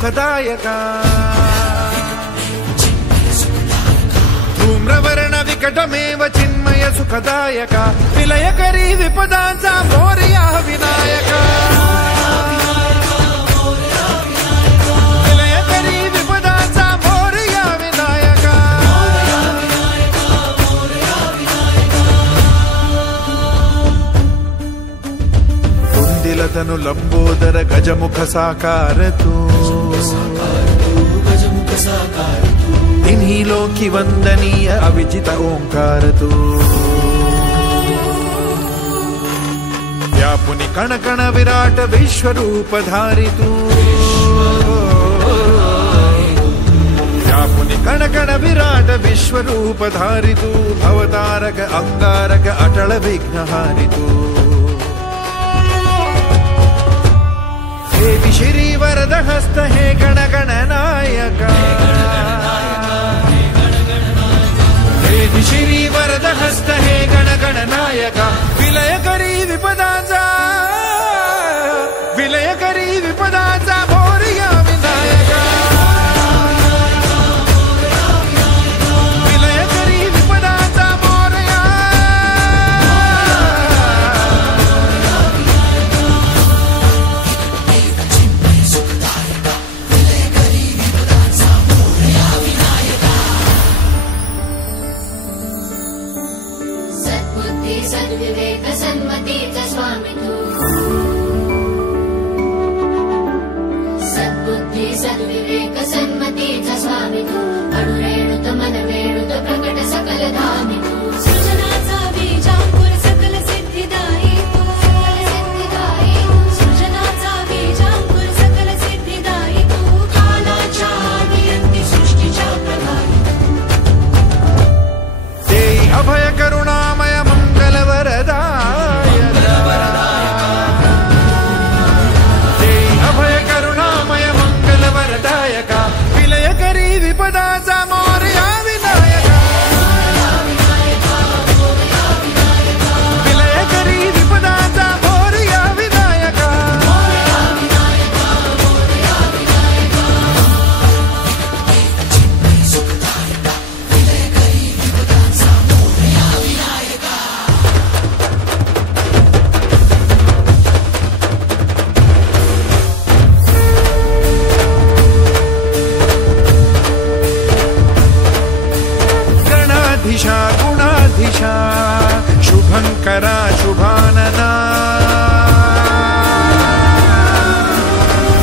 सुखदायका धूम्रवर्ण विकटमेव चिन्मय सुखदायका विलयकरी विपदांचा मोरया विनायका विलयकरी विपदांचा मोरया विनायका कुंदिलतनु लंबोदर गजमुख साकार तू तिन्ही लोकी वंदनीय अविजित ओंकार तू व्यापुनि कण कण विराट विश्वरूप धारी तू व्यापुनि कण कण विराट विश्वरूप धारी तू भवतारक अंगारक अटल विघ्नहारी तू देवी श्री वरद हस्त हे गण गण नायका देवी श्री वरद हस्त हे गण गण नायका विलयकरी विपदांचा मोरया विनायका विलयकरी विपदांचा मोरया सद्बुद्धि सद्विवेक सन्मतीचा स्वामी तू सद्बुद्धि सद्विवेक सन्मतीचा स्वामी तू अणुरेणुत मनवेणुत प्रकट सकल धामी तू सृजनाचा बीजांकुर सकल सिद्धिदायी तू सृजनाचा बीजांकुर सकल सिद्धिदायी तू कालाच्या नियंती सृष्टीच्या प्रभावी देई अभय करुणामय मंगल वरदायका देई अभय करुणामय मंगल वरदायका विलयकरी विपदाचा मोरया विनायका विलयकरी विपदाचा मोरया विनायका गणाधीशा गुणाधीशा शुभंकरा शुभानना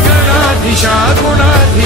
गणाधीशा गुणाधीशा